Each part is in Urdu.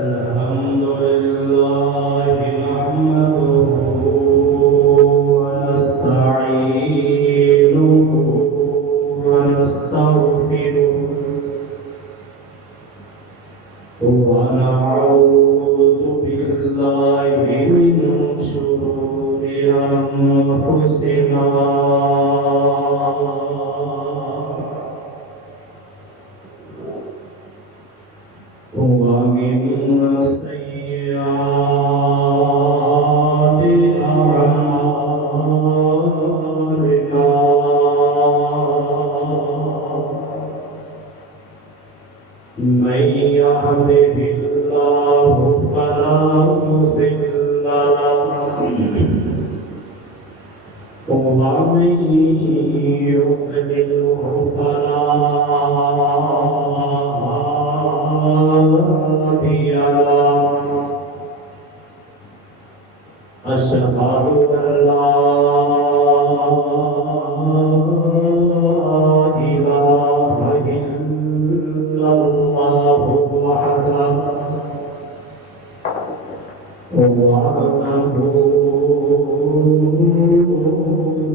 الحمد لله نحمده ونستعينه ونستغفره ونعوذ بالله من شرور أنفسنا ومن سيئات أعمالنا من يهده الله فلا مضل له ومن يضلله فلا هادي له أشهد أن لا إله إلا الله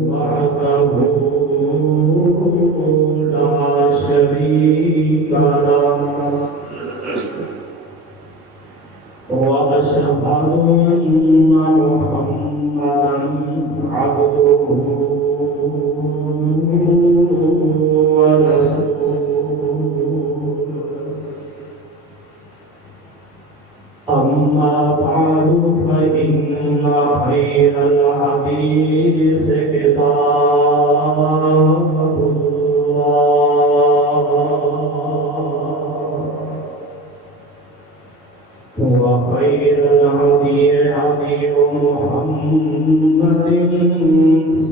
وحده لا شريك له وأشهد أن محمدا عبده ورسوله أما بعد فإن خير الحديث كتاب الله وخير الهدي هدي محمد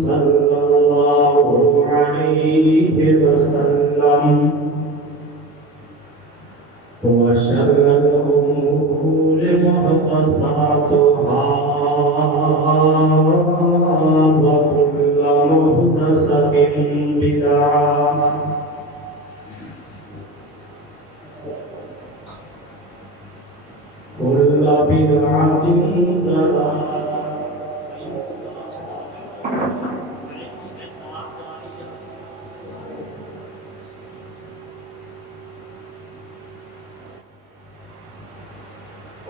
صلى الله عليه وسلم وشر الأمور محدثاتها وكل محدثة بدعة كل بدعة ضلالة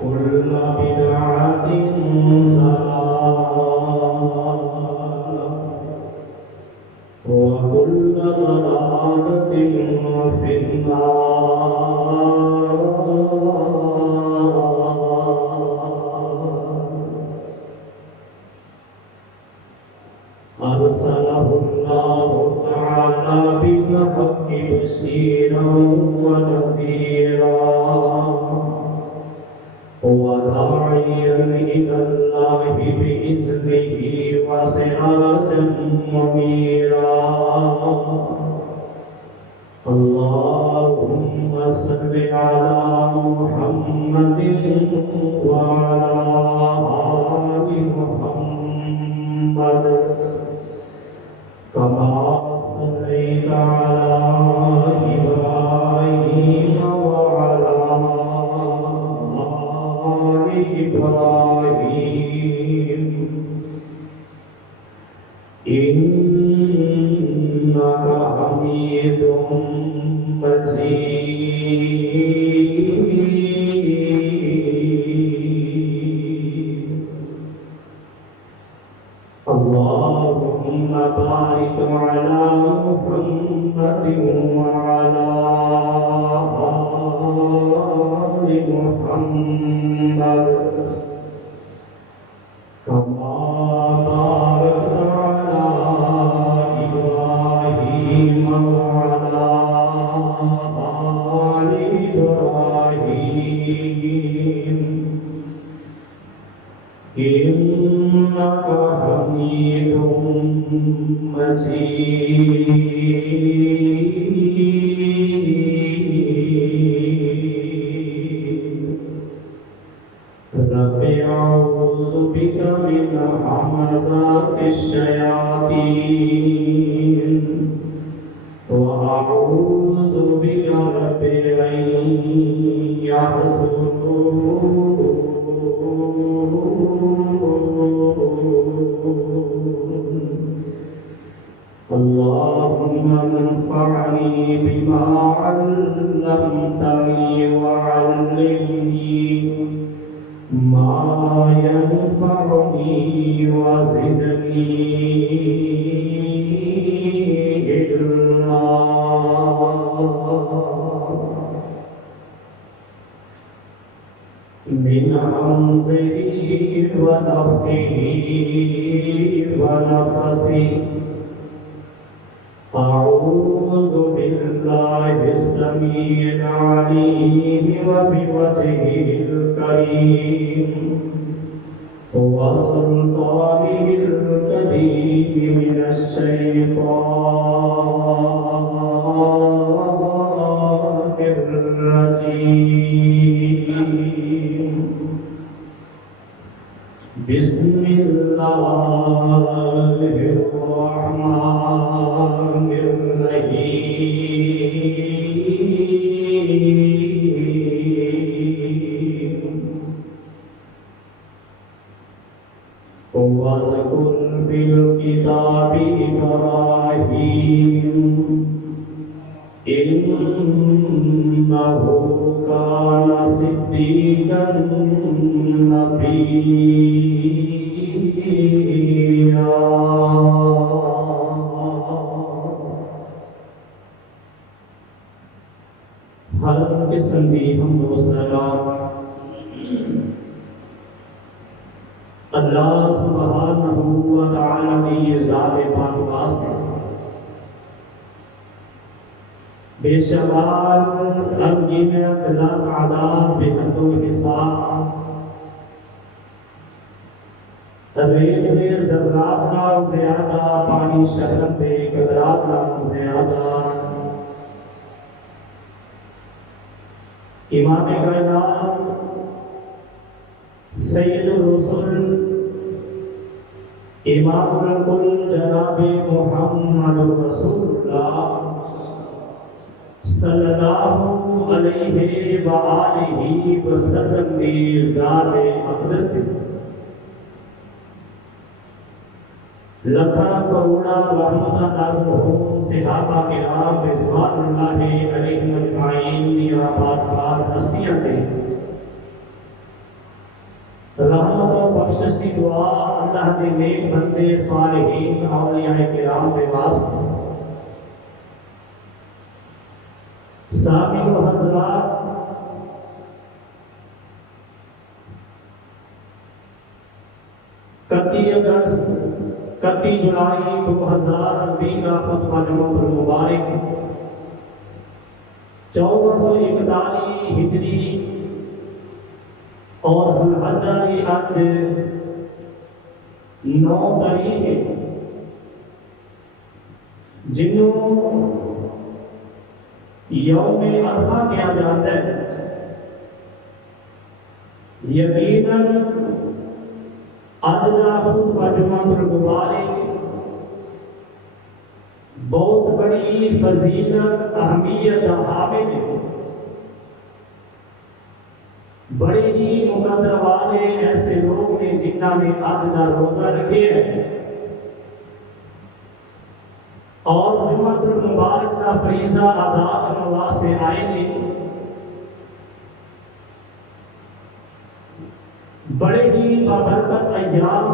كل بدعة ضلالة وكل ضلالة في النار أرسله الله تعالى بالحق بشيرا ونذيرا وداعيا إلى الله بإذنه وسراجا منيرا اللهم صل على محمد وعلى آل محمد كما صليت على إبراهيم وعلى إبراهيم إنك حميد مجيد اللهم بارك على محمد وعلى آل محمد كما باركت على إبراهيم وعلى آل إبراهيم إنك حميد مجيد رب أعوذ بك من همزات الشياطين وأعوذ بك رب أن يحضرون زدنی علما من همزه ونفخه ونفثه أعوذ بالله السميع العليم وبوجهه الكريم وسلطانه القديم من الشيطان الرجيم بسم الله الرحمن الرحيم واذكر في الكتاب إبراهيم إنه كان صديقا نبيا ہر قسم کی حمد و ثنا اللہ سبحانہ و تعالی کی ذات پاک واسطے بے شمار انگیزت لا تعداد بے حد و حساب ریت میں ذرات کا زیادہ پانی شہر میں قدرات کا زیادہ امام کائنات سید الرسل امام الکل جناب محمد رسول اللہ صلی اللہ علیہ وآلہ وسلم کی ذات اقدس لکھا کروڑا رحمت نازل ہوں صحابہ کرام رضوان اللہ علیہم اجمعین یا پاکار ہستیاں نے رحمت و بخشش کی دعا اللہ کے نیک بندے صالحین اولیاء کرام کے واسطے سامعین و حضرات کتی جولائی 2020 کا خطبہ نومبر مبارک 1441 ہجری اور ذوالحجہ کی آج 9 تاریخ ہے جنہوں یوم عرفہ کیا جاتا ہے یقیناً آجنا خطبہ جمعہ مبارک بہت بڑی فضیلت اہمیت حامل ہے بڑے ہی مقدر والے ایسے لوگ نے جنہوں نے آجنا روزہ رکھے ہیں اور جمعہ مبارک کا فریضہ ادا کرنے واسطے آئے ہیں بڑے ہی بابرکت ایام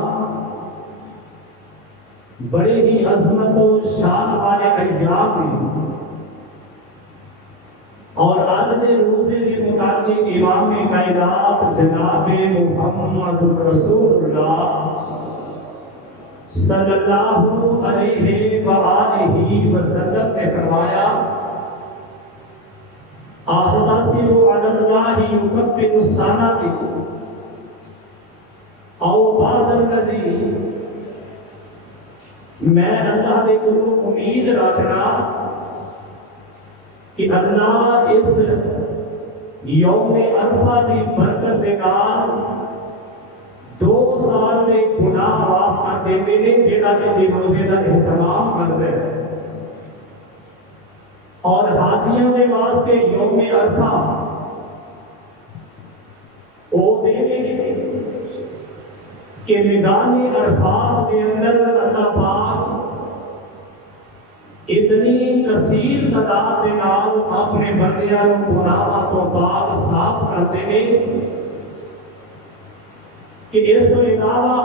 بڑے ہی عظمت و شان والے ایام ہیں اور آج کے روزے کے متعلق امام کائنات جناب محمد رسول اللہ صلی اللہ علیہ وآلہ وسلم نے فرمایا احتسب علی اللہ یکفر السنۃ او بعد الذی میں اللہ دے کو امید رکھنا کہ اللہ اس یوم عرفہ کی برکت کے نال 2 سال کے گناہ معاف کر دیتے ہیں جہاں کے روزے کا اہتمام کرتے ہیں اور حاجیوں کے واسطے یوم عرفہ وہ دینے کہ میدان عرفات کے اندر اللہ پاک اتنی کثیر تعداد کے نال اپنے بندیاں گناہاں تو پاک صاف کرتے ہیں کہ اس کو علاوہ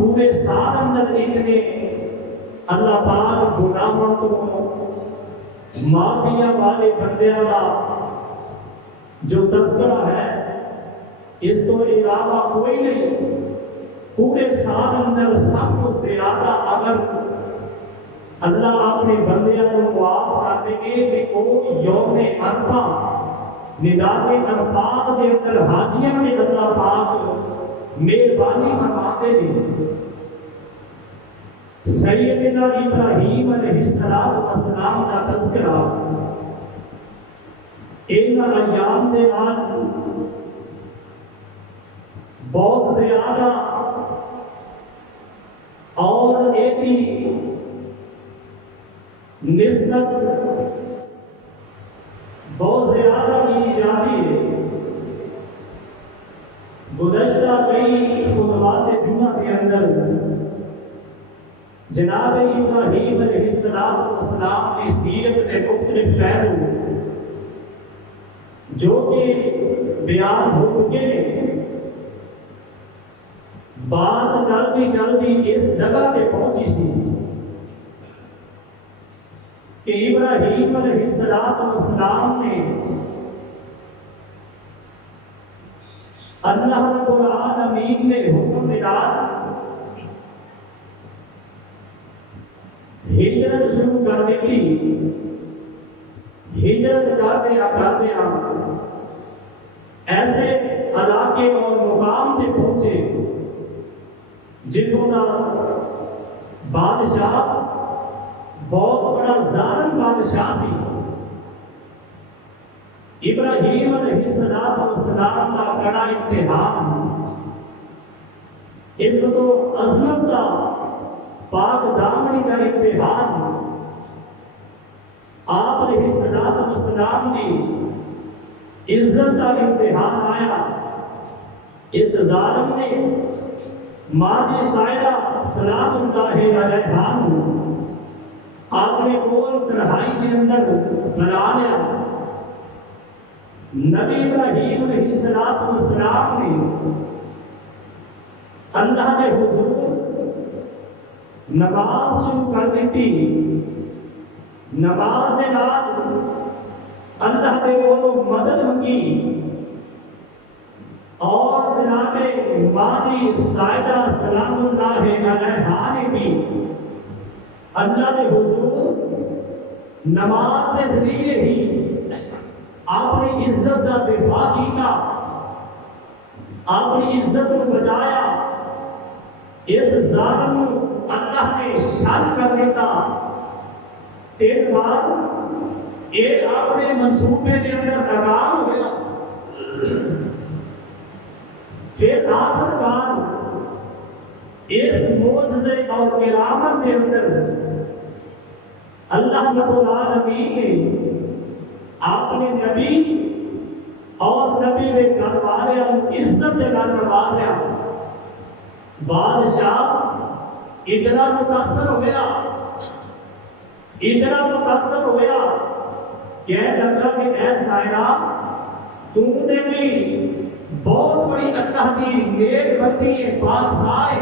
پورے سال اندر اتنے اللہ پاک گناہوں کو معافیاں والے بندیاں کا جو تذکرہ ہے اس کو علاوہ کوئی نہیں. پورے سال اندر سب کو زیادہ اگر اللہ اپنے بندیاں کو معاف کر دیں گے کہ وہ یوم عرفہ نداء عرفات کے اندر حاجیاں میں اللہ پاک مہربانی فرماتے ہیں. سیدنا ابراہیم علیہ السلام کا تذکرہ ان ایام کے بعد بہت زیادہ اور ایک نسبت بہت زیادہ کی جاتی ہے. گزشتہ کئی خطبات جمعہ کے اندر جناب ابراہیم علیہ السلام کی سیرت کے مختلف پہلو جو کہ بیان ہو چکے ہیں. بات چلتی چلتی اس جگہ پہ پہنچی تھی کہ ابراہیم علیہ السلام نے اللہ رب العالمین نے حکم دیا ہجرت شروع کر دی. ہجرت کرتے ایسے علاقے اور مقام پہ پہنچے جتوں کا بادشاہ بہت بڑا ظالم بادشاہ سی. ابراہیم علیہ السلام کا بڑا امتحان عزت و عظمت کا پاک دامنی کا امتحان آپ علیہ السلام کی عزت کا امتحان آیا. اس ظالم نے ماں سائرہ سلام اللہ علیہا آپ نے کول تنہائی کے اندر بنا لیا. نبی ابراہیم علیہ السلام نے اللہ کے حضور نماز شروع کر دی. نماز کے بعد اللہ کے کو مدد منگی اور جناب ماں سائدہ سلام اللہ علیہا نے بھی اللہ کے حضور نماز کے ذریعے ہی اپنی عزت کا دفاع کیا، اپنی عزت کو بچایا. اس ظالم کو اللہ نے شر کر دیتا. 3 بار یہ اپنے منصوبے کے اندر ناکام ہو گیا. پھر آخر کار اس معجزے اور کرامت کے اندر اللہ رب العالمین نے اپنے نبی اور نبی کے گھر والے عزت کے گھر نوازیا. بادشاہ اتنا متاثر ہو گیا کہنے لگا کہ اے سائرہ تم نے بھی بہت بڑی اللہ کی نیک بندی ہے، پاکسائے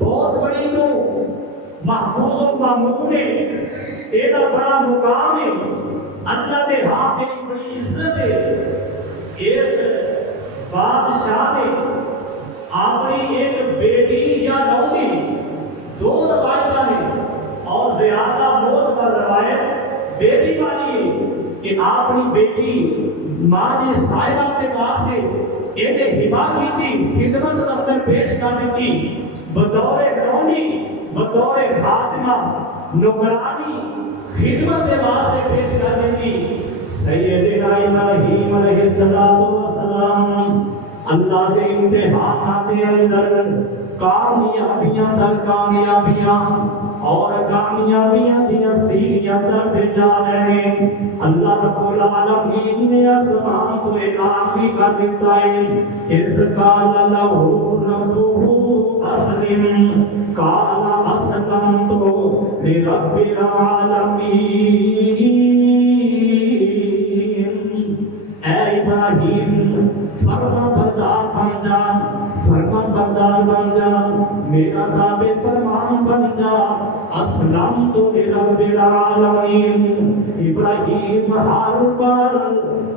بہت بڑی تو محفوظ و معمول ہے، تیرا بڑا مقام ہے، اللہ کے ہاں تیری بڑی عزت ہے. اس بادشاہ نے اپنی ایک بیٹی یا نوی 2 روایتیں نے اور زیادہ موت پر روایت بیٹی والی کہ اپنی بیٹی ماں سائبہ کے واسطے انہیں ہبا کی تھی، خدمت اندر پیش کر دی بطور نونی بطور خاتمہ نوکرانی خدمت کے واسطے پیش کر دی. سیدنا ابراہیم علیہ السلام اللہ کے امتحانات کے اندر کامیابیاں در کامیابیاں اور کامیابیاں دیا سیڑھیاں چڑھتے جا رہے ہیں. اللہ رب العالمین نے آسمان کو اعلان بھی کر دیتا ہے اس قال لہ ربہ اسلم قال اسلمت لرب العالمین. اے ابراہیم فرما بردار بن جا، فرما بردار بن جا، میرا تابع فرمان بن جا اسلام تو رب العالمین ابراہیم ہر بار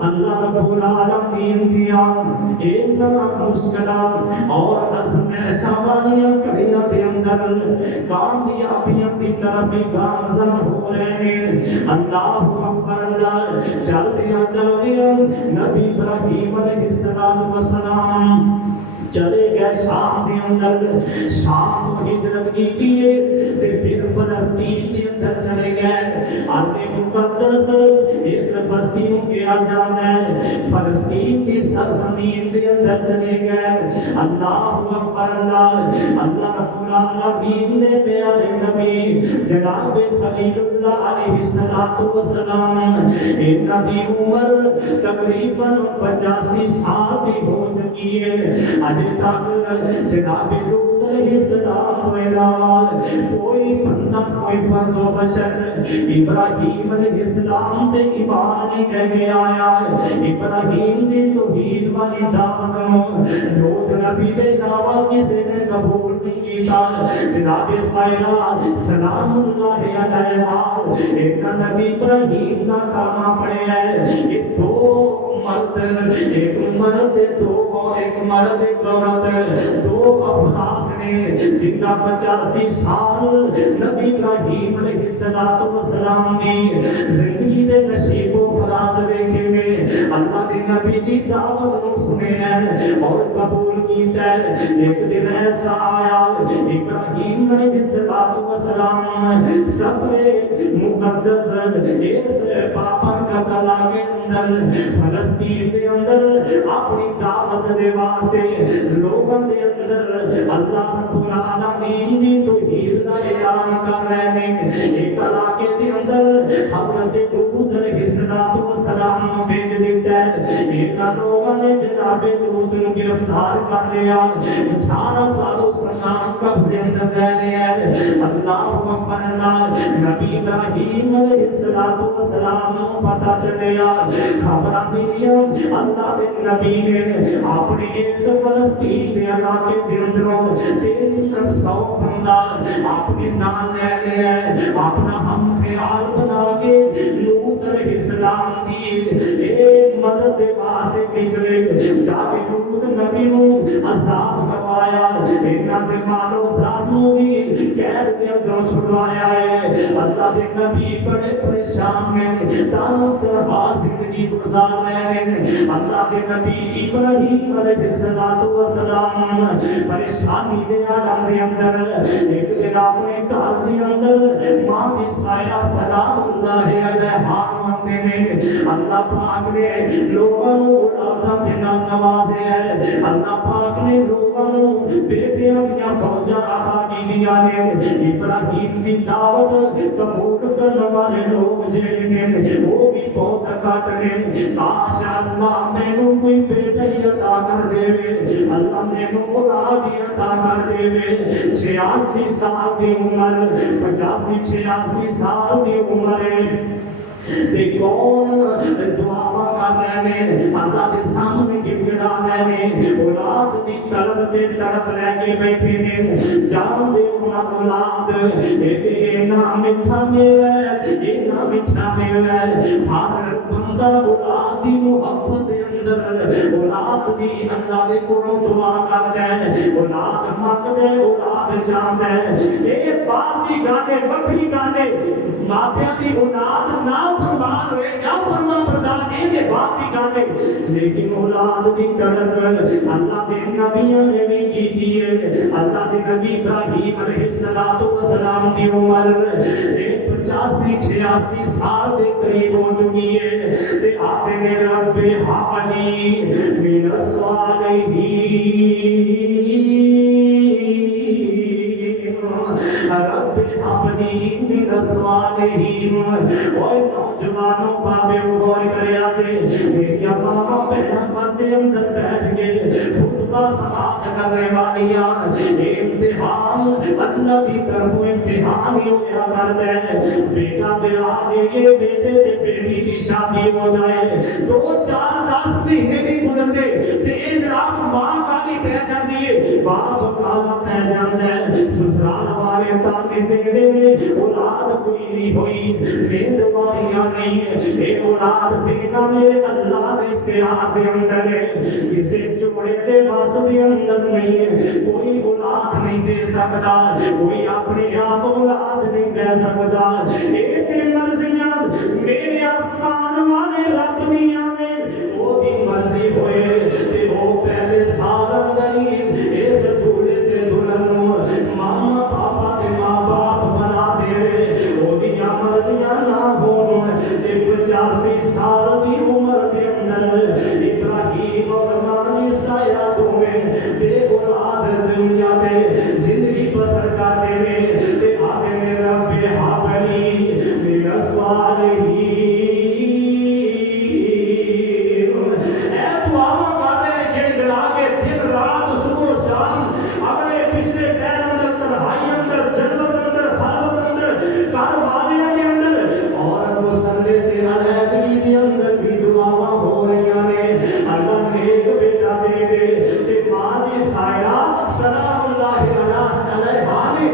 اللہ رب العالمین دیا ایک مشکلہ اور عزم شامانیہ کڑیاں کے اندر کامیابیاں کی طرف گامزن ہو رہے ہیں اللہ اکبر اللہ چلتے نبی ابراہیم علیہ السلام چلے گئے شام کے اندر شام کو ہجرت کی تے پھر فلسطین کے اندر چلے گئے ارض مقدس اس بستی کو کیا جاتا ہے فلسطین کی سرزمین کے اندر چلے گئے اللہ اکبر اللہ رب العالمین نے پیارے نبی جناب خلیل اللہ علیہ السلام ان کی عمر تقریباً 85 سال کی ہو چکی ہے ابھی تک جناب لوط علیہ السلام کوئی بندہ کوئی فرد و بشر ابراہیم علیہ السلام تے ایمان نہیں کہہ کے آیا ابراہیم دی توحید والی دعوت لوط نبی دے دعوت کسی نے قبول نہیں کیتا جناب اسماعیل سلام اللہ علیہ ایک نبی ابراہیم کا کلمہ پڑھے ہے یہ دو مرد ایک مرد ایک مرد ایک عورت دو افراد نے جن کا 85 سال نبی ابراہیم علیہ السلام کی زندگی دے نشیب و فراز دیکھے میں اللہ کے نبی کی دعوت کو سنے ہیں اور قبول کیتا ہے ایک دن ایسا آیا ابراہیم علیہ السلام سفر مقدس اس پاپر کا کلا کے اندر فلسطین کے اندر اپنی دعوت دے واسطے لوگوں کے اندر اللہ رب العالمین کی توحید کا اعلان کر رہے ہیں ایک علاقے کے اندر حضرت لوط علیہ السلام بھیج دیتا ہے ایک لوگوں نے جناب لوط کو گرفتار کر لیا سارا سالو سلام قبضے اندر رہ لیا اللہ اکبر نبی ابراہیم علیہ السلام کو پتہ چلیا خبر ملی اللہ کے نبی نے اپنے اس فلسطین کے علاقے کے اندروں 300 بندہ اپنے نام لے لیا اپنا ہم خیال بنا کے لوط علیہ السلام کی ایک مدد کے واسطے نکلے جا کے لوط نبی کو عذاب کروایا انہاں دے مالو زادوں بھی قید کے اندر چھڑوایا ہے اللہ کے نبی بڑے پریشان ہیں تانوں تنہا زندگی گزار رہے ہیں اللہ کے نبی ابراہیم علیہ السلام پریشانی دے عالم کے اندر ایک دن اپنے گھر کے اندر ماں کی سایہ سلام اللہ علیہ مانتے ہیں اللہ پاک نے لوگوں کو اولاداں کے نام نوازے ہیں اللہ پاک نے لوگوں کو بیٹیاں یا فوجاں عطا کی دیا نے ابراہیم کی دعوت قبول کرنے والے لوگ جینے وہ بھی بہت اکاٹ نے کاش اللہ میں کو کوئی بیٹی عطا کر دے اللہ میں کو اولاد عطا کر دے 86 سال کی عمر 85-86 سال کی عمر تے کون دعا کر رہے ہیں اللہ کے سامنے گڑگڑا رہے ہیں اولاد دی طلب تے طرف لے کے بیٹھے ہیں جان دے اولاد اے نا میٹھا میوہ اتنا میٹھا میوہ ہر بندہ اولاد دی محبت دے اندر اولاد دی اللہ دے کولوں دعا کردا ہے اولاد منگدا ہے اولاد چاہندا ہے اے باپ دی گانے وکری گانے ماپیاں دی اولاد نہ فرمان ہوئے یا فرمان بردار اے باپ دی گانے لیکن اولاد دی تڑپ اللہ دے نبیوں نے بھی کی ہے اللہ دے نبی ابراہیم علیہ السلام کی عمر 85-86 سال دے قریب ہو چکی ہے تے آتے نے رب حبلی من الصالحین رب حبلی من الصالحین اور نوجوانوں بابے غور کرے آتے میری ماما بہن بندے اندر بیٹھ کے خطبہ سماعت کرنے والیاں امتحان اللہ کی طرف امتحان ہی ہویا کرتا ہے بیٹا میرا آگے بیٹے تے بیٹی کی شادی ہو جائے 2-4-10 مہینے بھی گزرتے تے اے جناب ماں کا بربادی پہ جاتی ہے، باپ کالا پہ جاتا ہے، سسرال والے تانے دینے میں اولاد کوئی نہیں ہوئی، بیدواریاں نہیں ہے، اے اولاد بھیگا میں اللہ نے پیار دے اندر ہے، کسے چوڑے دے بس دے اندر نہیں ہے، کوئی اولاد نہیں دے سکتا، کوئی اپنے آپ اولاد نہیں دے سکتا، ایک مرضیاں میرے آسمان والے رب دیاں میں وہ دی مرضی ہوئے تے وہ پہلے سال اندر ہی اس دولے تے دلہن ماما پاپا تے ماں باپ بنا دے، وہ دیاں مرضیاں نہ ہون تے 85 سال دی عمر دے اندر ابراہیم اور ماں سایہ دوویں بے اولاد دنیا تے زندگی بسر کرتے ہیں تے آتے میں رب حابلی من الصالحین، اے دعاواں کرتے ہیں جن جلا کے دن رات صبح شام اپنے پچھلے پیر اندر تنہائی اندر جنت اندر خلوت اندر گھر والے کے اندر اور مسلے تے علیحدگی دے اندر بھی دعاواں ہو رہی ہیں، اللہ نیک بیٹا دے دے تے ماں دی سایہ سلام اللہ علیہا نے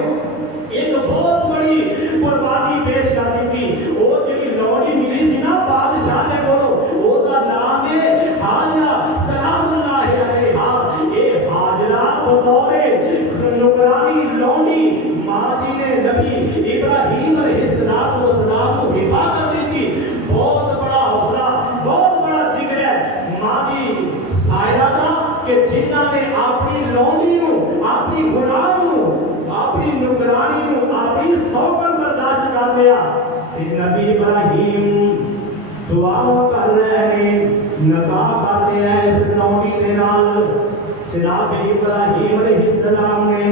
ایک بہت بڑی قربانی پیش کر دی تھی، وہ جڑی لوڑی ملی سی نا بادشاہ نے کولو او دا نام ہے حاجرہ سلام اللہ علیہا، اے حاجرہ بطور نوکرانی لوڑی ماں جی نے نبی ابراہیم علیہ السلام کو ہبا کر دی تھی، بہت بڑا حوصلہ بہت بڑا ذکر ہے ماں جی سایہ دا کہ جنہاں نے اپنی لوڑی نو اپنی غلام نو اپنی نگرانی نو اپنی سوکن برداشت کر لیا، نبی ابراہیم دعا کر رہے ہیں، نکاح کر رہے ہیں اس لوڑی کے نال، جناب ابراہیم علیہ السلام نے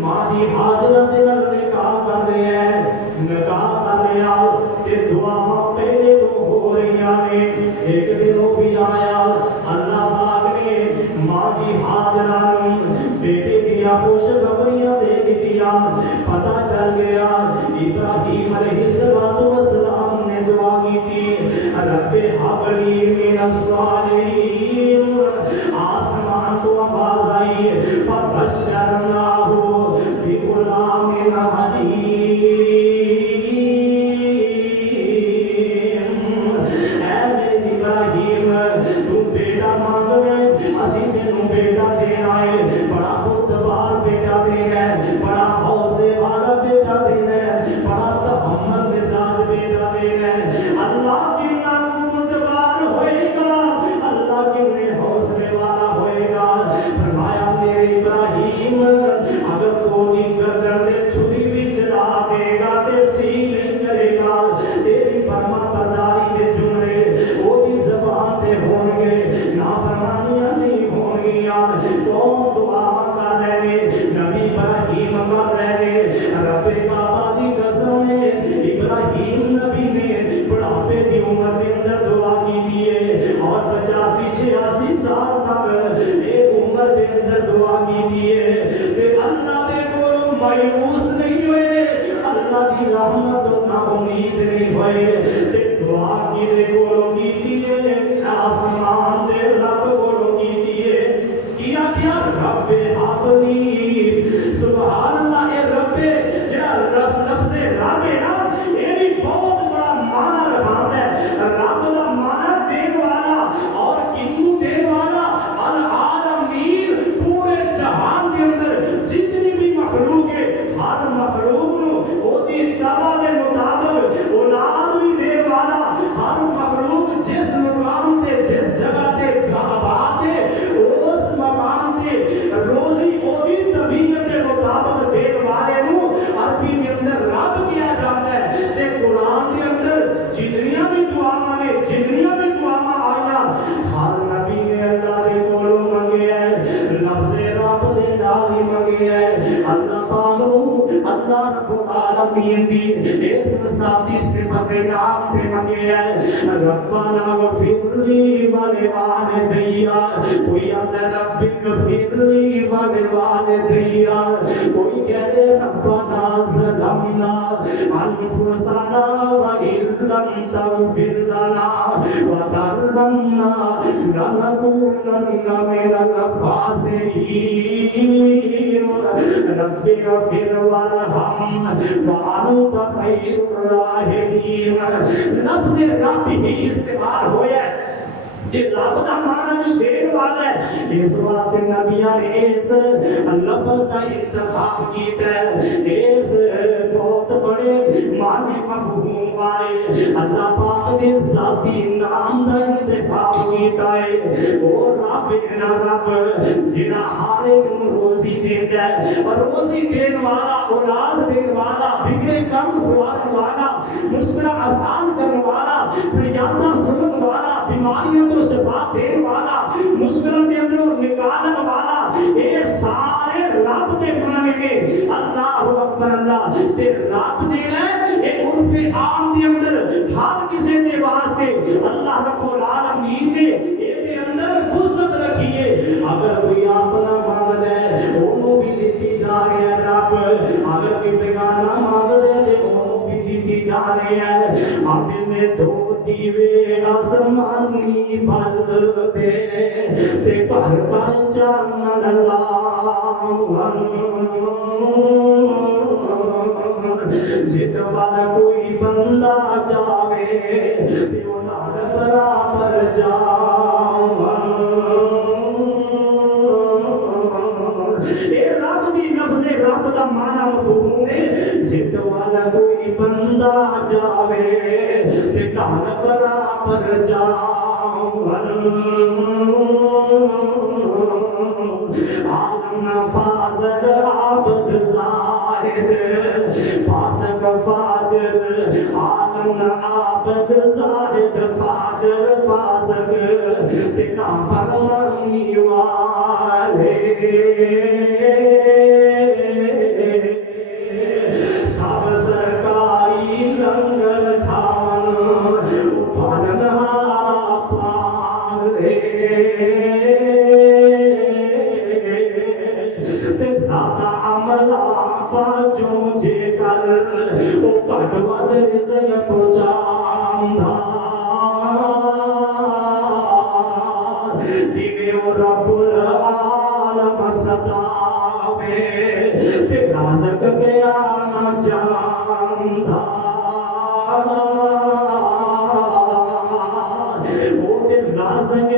ماں دی حاجرہ دے نال نکاح کر رہے ہیں، نکاح کر رہے ہیں تے دعا پہلے تو ہو رہی ہیں، ایک دن وہ بھی آیا اللہ پاک نے ماں دی حاجرہ بیٹے دیا خوشخبریاں دے دیا، پتہ چل گیا ابراہیم علیہ السلام نے دعا کی تھی رب ہب لی من الصالحین، آسمان تو آواز آئی فبشرناہ بغلام حلیم، اے میرے ابراہیم تو بیٹا مانگ میں اسی تینوں بیٹا دینا ہے، بڑا خودبار بیٹا دینا ہے، بڑا حوصلے والا بیٹا دینا ہے، بڑا تحمل کے ساتھ بیٹا دینا ہے، اللہ کتنا خودبار ہوئے گا، اللہ کتنے حوصلے والا ہوئے گا، فرمایا میرے ابراہیم اگر کوئی گردن دے چھری بھی چلا دے گا تے سی نہیں کرے گا، تیری فرما برداری دے جملے وہ بھی زبان تے ہون گے، نافرمانیاں نہیں ہون گیاں، کون دعا کر رہے نبی ابراہیم کر رہے رب کعبہ دی قسم ہے، ابراہیم نبی نے بڑھاپے دی عمر کے اندر دعا کی دیئے اور 85-86 سال تک ایک عمر کے اندر دعا کی دیئے کہ اللہ دے کو مایوس نہیں ہوئے، اللہ کی رحمت و نا امید نہیں ہوئے، تے دعا کی دے کو کی دیئے آسمان دے رب کو کی دیئے کیا رب حبلی، سبحان اللہ، اے رب جڑا رب لفظ رب ہے نا یہ بھی بہت بڑا معنی رکھتا ہے، رب دا معنی دین والا اور کنو دین والا، العالمین پورے جہان کے اندر جتنی بھی مخلوق ہے ہر مخلوق نو او دی طبع دے مطابق اولاد بھی دین والا، ہر مخلوق جس مقام تے جس جگہ تے آباد ہے اس مقام تے روزی اوہی طبیعت کے مطابق دین والے نو عربی کے اندر رب کیا جاتا ہے، تے قرآن کے اندر جتنیاں بھی دعاواں نے جتنیاں بھی دعاواں آیا ہر نبی نے اللہ دے کولوں منگے ہے، لفظ رب دے نال ہی منگے ہے، اللہ پاک اللہ رب العالمین دی اس مساوی صفت نام پہ منگے ہے، ربنا اغفر لی ولوالدی، کوئی اپنے رب اغفر لی ولوالدی، کوئی کہے ربنا ظلمنا انفسنا وان لم تغفر لنا وترحمنا لنكونن من الخاسرين رب اغفر وارحم وانت خیر الراحمین لفظ رب ہی استعمال ہویا ہے یہ رب دا معنی شیر والا ہے اس واسطے نبیاں نے اس لفظ کا انتخاب کیتا ہے اس بہت بڑے معنی مفہوم والے اللہ پاک نے ذاتی نام کا انتخاب کیتا ہے وہ رب نا رب جنا ہر ایک روزی دیندا ہے اور روزی دین والا اولاد دین والا بگڑے کم سوارن والا مشکل آسان کرنے والا فریاداں سنن والا بیماریوں تو شفا دین والا مشکلوں کے اندر نکالن والا یہ سارے رب کے معنی نے اللہ اکبر اللہ تے رب جیڑا ہے یہ عرف عام کے اندر ہر کسی کے واسطے اللہ رب العالمین نے یہ اندر وسعت رکھی ہے اگر کوئی اپنا مانگ ہے انہوں بھی دیتی جا رہی ہے رب اگر کوئی بیگانہ مانگ ہے انہوں بھی دیتی جا رہی ہے آپ میں دو دیوے آسمانی بلتے تے پر چاند لاؤں جت والا کوئی بندہ جاوے تے انہاں برابر جاؤں اے رب دی لفظ رب دا معنی مفہوم ہے جت والا کوئی بندہ جاوے تے کہاں برابر جاؤں عالم فاضل عبد زاہد فاسق فاجر عالم عبد زاہد فاجر فاسق تینا فرمانی والے سب سرکاری لنگر کھان پھلنہارا پارے زیادہ عملہ باجوں جے کر او پڑھواد رزق پجاندھا دیوے او رب العالم ستاوے تے رازق گیا نہ جاندھا او تے رازق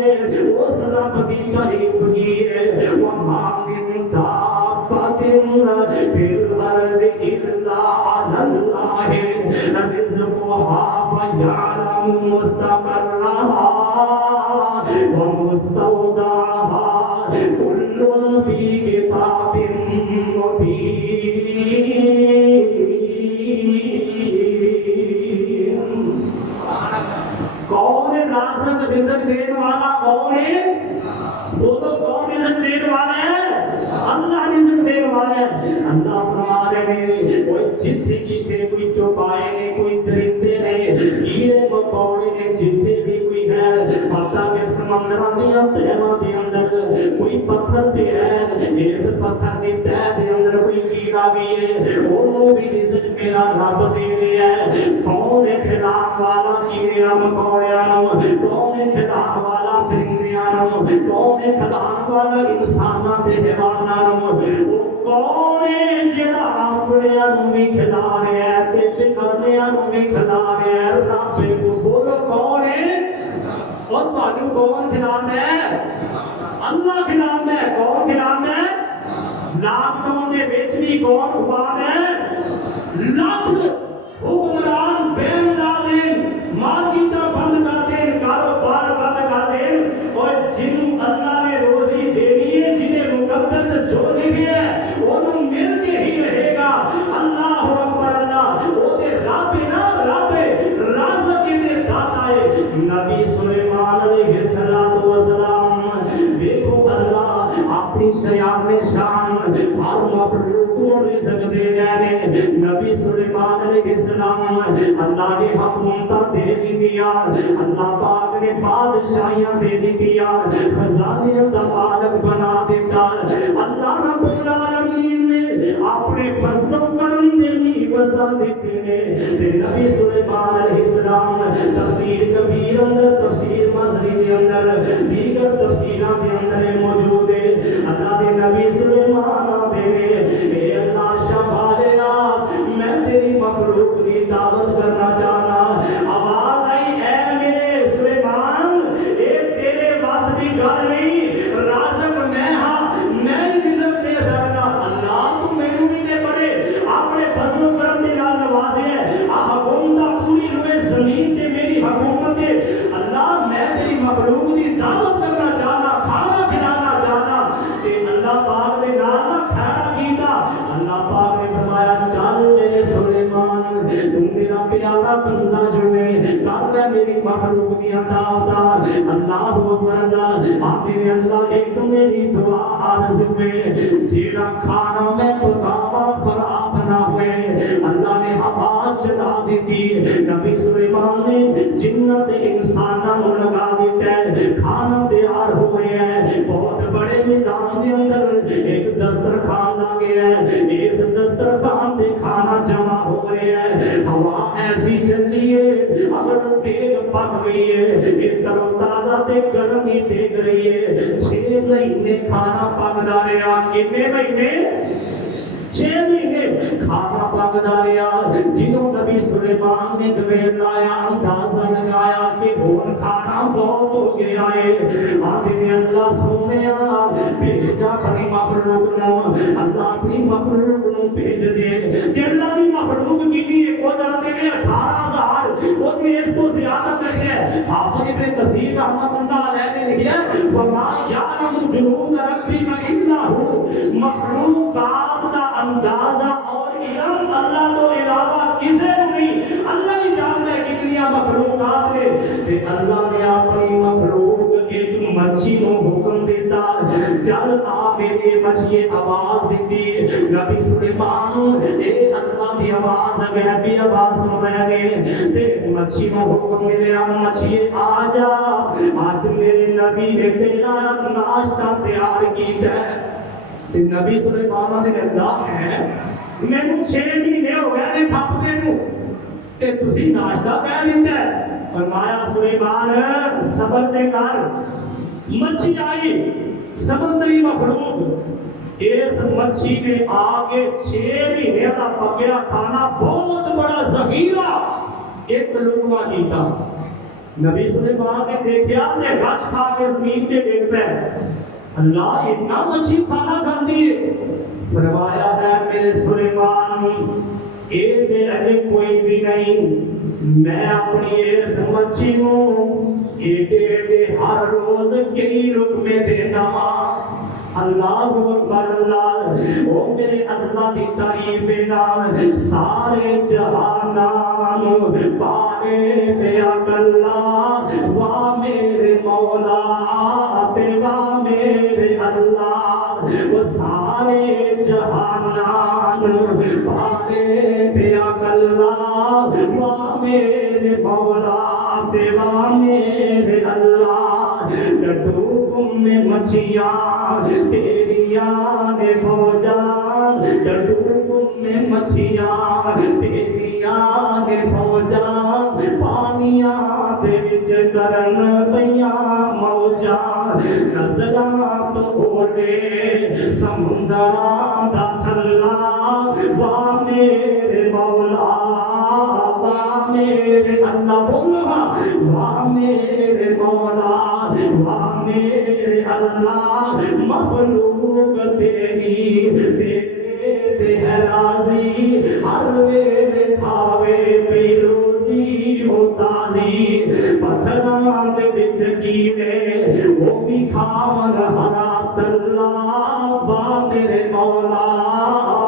اس رب دی تعریف کیے وما من دابۃ فی الارض الا علی اللہ رزقها ویعلم مستقرها ومستودعها كل في كتاب مبین کون ہے رازق رزق دینے والا کون ہے بولو کون رزق دینے والا ہے اللہ رزق دینے والا ہے اللہ فرما رہے ہیں کوئی جتھے جتھے کوئی چوپائے نے کوئی درندے نے کیڑے مکوڑے نے جتھے بھی کوئی ہے پتہ کہ سمندراں دیاں تہاں دے اندر کوئی پتھر پہ ہے اس پتھر دی تہ دے اندر کوئی کیڑا بھی ہے وہ بھی رزق میرا رب دے رہا ہے کون ہے کھلانے والا کیڑیاں مکوڑیاں کون ہے کھلانے والا درندیاں کون ہے کھلانے والا انساناں تے حیواناں وہ کون ہے جڑا اپنیاں نوں بھی کھلا رہا ہے تے بندیاں نوں بھی کھلا رہا ہے رب کو بولو کون ہے اور تانوں کون کھلانا ہے اللہ کھلانا ہے کون کھلانا ہے لاکھ ڈاؤن دے وچ بھی کون خوان ہے لاکھ حکمران بے دین مارکیٹاں بند کر دین کاروبار بند کر دین اور جنوں اللہ نے روزی دینی ہے جنہیں مقدس جو لکھے ہے انہوں مل کے ہی رہے گا اللہ اکبر اللہ وہ دے رب نا رب رازق کے داتا ہے نبی سلیمان علیہ السلام دیکھو اللہ اپنی شیان میں شان اور مخلوق کو رزق دے رہے ہیں نبی سلیمان علیہ السلام اللہ نے حکومت دے دیا اللہ پاک نے بادشاہیاں دے دیا خزانے دا مالک بنا دیتا اللہ رب العالمین نے اپنے فضل و کرم دے لی وسع دیتے ہیں نبی سلیمان علیہ السلام تفسیر کبیر اندر تفسیر مظہری کے اندر مخلوق دیا دعوتا اللہ اکبر آتے اللہ ایک میری دعا عرض میں جیڑا کھانا میں پکاوا خراب نہ ہوئے اللہ نے ہوا چلا دیتی نبی سلیمان نے جنت انسانوں لگا دیتا ہے کھانا تیار ہوئے ہیں بہت بڑے میدان کے اندر ایک دسترخوان آ گیا ہے اس دسترخوان پہ کھانا جمع ہو گئے ہیں ہوا ایسی چلی ہے اگر تیگ پک گئی ہے یہ تر و تازہ تے گرمی دیکھ رہی ہے 6 مہینے کھانا پکدا رہا کتنے مہینے 6 مہینے کھانا پکدا رہا جنہوں نبی سلیمان نے گویل لایا اندازہ لگایا کہ ہون کھانا بہت ہو گیا ہے آتے نے اللہ سونیا بھیجا اپنی مخلوق نو اللہ اپنی مخلوق نو بھیج دے کہ اللہ کی مخلوق کی لیے کو جاتے ہیں 18,000 وہ بھی اس کو زیادہ ہے حافظ ابن کثیر رحمۃ اللہ علیہ نے لکھا وما یعلم جنود ربک الا هو مخلوقات کا اندازہ اور علم اللہ تو علاوہ کسے نہیں اللہ ہی جانتا ہے کتنی مخلوقات ہے کہ اللہ نے اپنی مخلوق ایک مچھی کو حکم دیتا چل آ میرے مچھی آواز دیتی نبی سلیمان اے اللہ کی آواز غیبی آواز سن رہے ہیں تے مچھی کو حکم ملیا مچھی آ جا آج میرے نبی نے تیرا ناشتہ تیار کیتا ہے تے نبی سلیمان نے کہا ہے مینوں 6 مہینے ہو گئے نے کھپ کے نوں تے تسی ناشتہ کہہ دیندا ہے فرمایا سلیمان صبر تے کر مچھی آئی سمندری مخلوق اس مچھی نے آگے 6 مہینے کا پکیا کھانا بہت بڑا ذخیرہ ایک لقمہ کیتا نبی سلیمان نے دیکھا تے رش کھا کے زمین تے ڈگ پے اللہ اتنا مچھی کھانا کھاندی ہے فرمایا ہے میرے سلیمان اے تے اجے کوئی بھی نہیں میں اپنی اس مچھی کو ایڈے ہر روز کئی لقمے دینا اللہ اکبر اللہ او میرے اللہ کی تعریف نال سارے جہانوں پانے پیا اللہ واہ میرے مولا تے واہ میرے اللہ وہ سارے جہانوں پانے پیا اللہ واہ میرے مولا تے واہ میرے اللہ ڈڈو میں مچھیاں تیریاں نے فوجاں ڈڈو میں مچھیاں تیریاں نے فوجاں پانیاں دے وچ کرن پیاں موجاں نظراں تو اڑے سمندراں دا تھلا واہ میرے مولا واہ میرے اللہ بولو واہ میرے مولا واہ میرے اللہ مخلوق تیری تیرے ہے راضی ہر ویلے کھاوے پی روزی ہو تازی پتھراں دے وچ کیڑے وہ بھی کھاون ہرا تلا واہ میرے مولا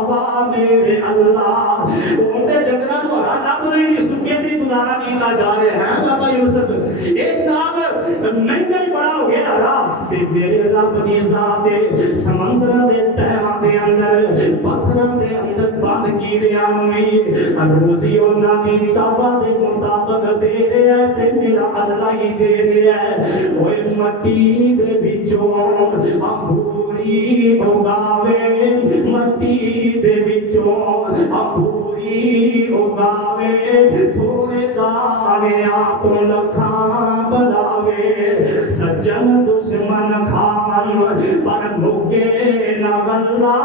واہ میرے اللہ اونتے جنگلاں نوں ہرا لب نہیں سکے دی گزارا کیتا جا رہا ہے بابا یوسف ایک نام مہنگا ہی بڑا ہو گیا حرام تے میرے رب دی ذات سمندر دے تہواں دے اندر پتھراں دے اندر بند کیڑیاں نوں روزی انہاں دی تابا دے مطابق دے رہا ہے تے میرا اللہ ہی دے رہا ہے اوے مٹی دے وچوں انگوری اگاوے مٹی دے وچوں انگوری اگاوے تھوڑے دانے آپ لکھاں بلاوے سجن دشمن کھاون پر بھوکے نہ بلا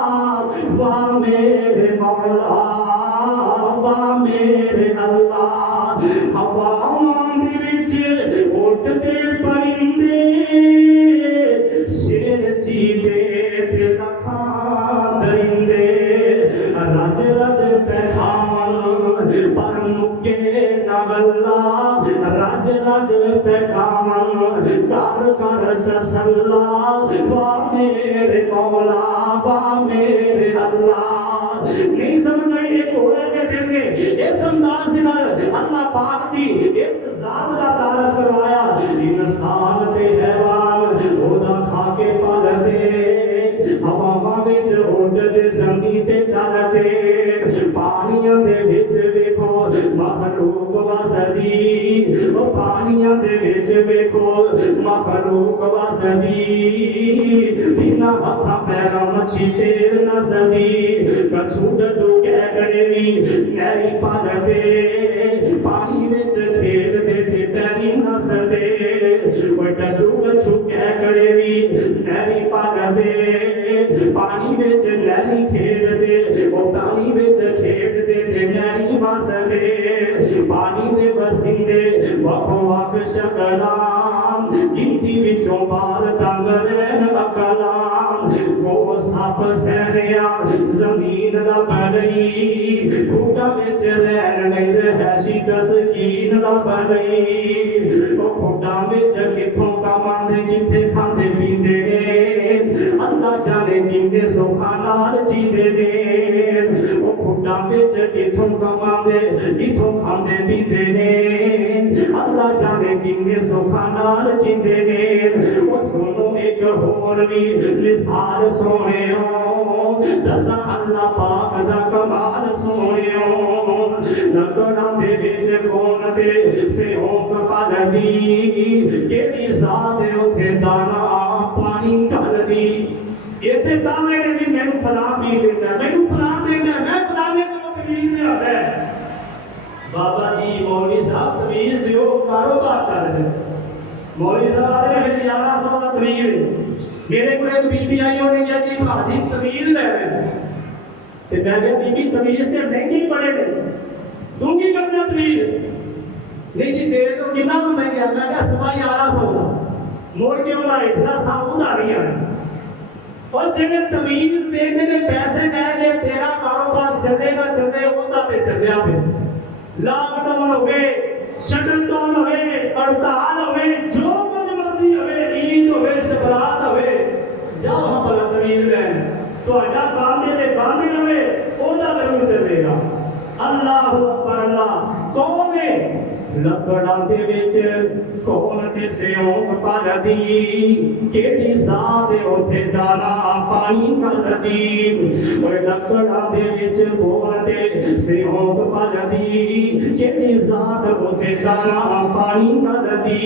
واہ میرے مولا واہ میرے اللہ ہواواں دے وچ اڑدے پرندے شیر چیتے تے لکھاں درندے رج رج تے کھاون پر مکے نہ بلا رج رج تے کھاون کر کر تسلا واہ میرے مولا واہ میرے اللہ نہیں سمجھ رہے ایک ہوئے کے دل میں اس انداز دنال اللہ پاک دی اس ذات کا تعلق کروایا انسان تے حیوان اودا کھا کے پالتے ہواواں وچ اڑدے زمین تے چلدے پانیاں دے وچ ویکھو مخلوق وسدی او پانیاں دے وچ ویکھو مخلوق وسدی بنا ہتھاں پیراں مچھی تیر نہ سدی کچھوڑ تو کہہ کرے وی میری پالدے پانی وچ کھیل دے تے تیری نہ سدے او ڈڈو کچھو کہہ کرے وی میری پالدے پانی وچ لہری کھیل دے او پانی وچ کھیل دے تے میری وسدے پانی دے وسیندے وکھو وکھ شکلاں گنتی وچوں بال تنگ رہن اکلام وہ سپ سہریا زمین دا بلئی کھوٹا وچ رہن نہیں رہشی تسکین دا بلئی وہ کھوٹا وچ کتھوں کماندے کتھے کھاندے پیندے نے اللہ جانے کیندے سوکھا نال جیندے نے وہ کھوٹا وچ کتھوں کماندے کتھوں کھاندے پیندے نے اللہ جانے کیندے سوکھا نال جیندے نے وہ سنو ایک ہور وی مثال سونےو دساں اللہ پاک دا کمال سونےو لکڑاں دے وچ کون تے سیونک پالدی کیڑی ذات اوتھے دانا پانی ڈالدی ایتھے دانے نے بھی مینوں فلاں پی لیندا مینوں فلاں دیندا میں فلانے کولوں تمیز نہیں آندا بابا جی مولوی صاحب تمیز دیو کاروبار کر دے مولوی صاحب آتے ہیں میری 1100 کا تمیز میرے کو ایک بی بی آئی ہونے گیا جی بھاڑی تمیز لے رہے تو میں نے بی بی تمیز تے مہنگی پڑے نے تم کی کرنا تمیز نہیں جی تیرے کو کتنا کو میں گیا میں کہا سوا 1100 کا موڑ کے والا اتنا ساؤں آ رہی ہے اور جنہیں تمیز دیکھنے کے پیسے کہہ دے تیرا کاروبار چلے گا چلے ہوتا پہ چلیا پہ لاک ڈاؤن ہوئے شٹل ڈاؤن ہوئے ہڑتال ہوئے جو کچھ مرضی ہوئے عید ہوئے شبرات ہوئے جاؤ ہم بلا تمیز لیں تو اڈا باندھے دے باندھے ہوئے اوہ ضرور چلے گا اللہ اکبر اللہ کون ہے لکڑاں دے وچ کون تے سیونک پالدی کیڑی ذات اوتھے دانا پانی کھلدی اوے لکڑاں دے وچ کون تے سیونک پالدی کیڑی ذات اوتھے دانا پانی کھلدی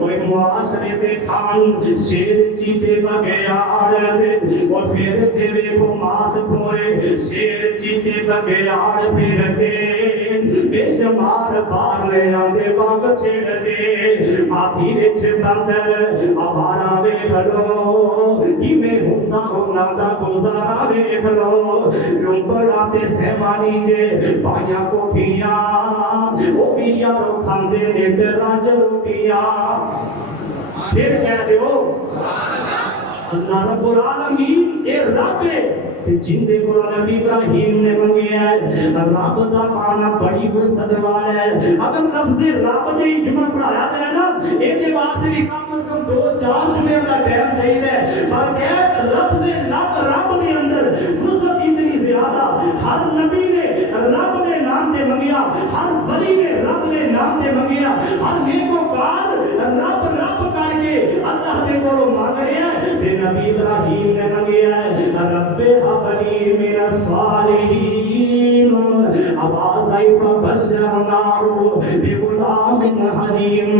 اوے معاشرے دے کھان شیر چیتے بغیار او پھر تے ویکھو ماس کھوئے شیر چیتے بغیار پھرتے بے شمار بار لے آندے باغ چھڑ دے آدھی وچ بندر آوارا ویکھ لو کیویں ہوندا ہونا دا گزارا ویکھ لو لنگڑا تے سیوانی دے پائیاں کوٹھیاں او بھی یارو کھاندے نے تے رنج روٹیاں پھر کہہ دیو اللہ رب العالمین اے رب ہے جندے قرآن نبی ابراہیم نے منگیا ہے رب دا پانا بڑی فرصت والا ہے اگر لفظ رب دے جمعہ پڑھایا جائے نا اے دے واسطے بھی کم از کم 2-4 جمعے کا ٹائم چاہیے پر کہ لفظ رب دے اندر فرصت اتنی زیادہ ہر نبی نے رب دے نام تے منگیا ہر ولی نے رب دے نام تے منگیا ہر نیکوکار رب کر کے اللہ دے کولوں مانگ رہے ہیں تے نبی ابراہیم نے منگیا ہے رب حبلی من الصالحین آواز آئی فبشرناہ بغلام حلیم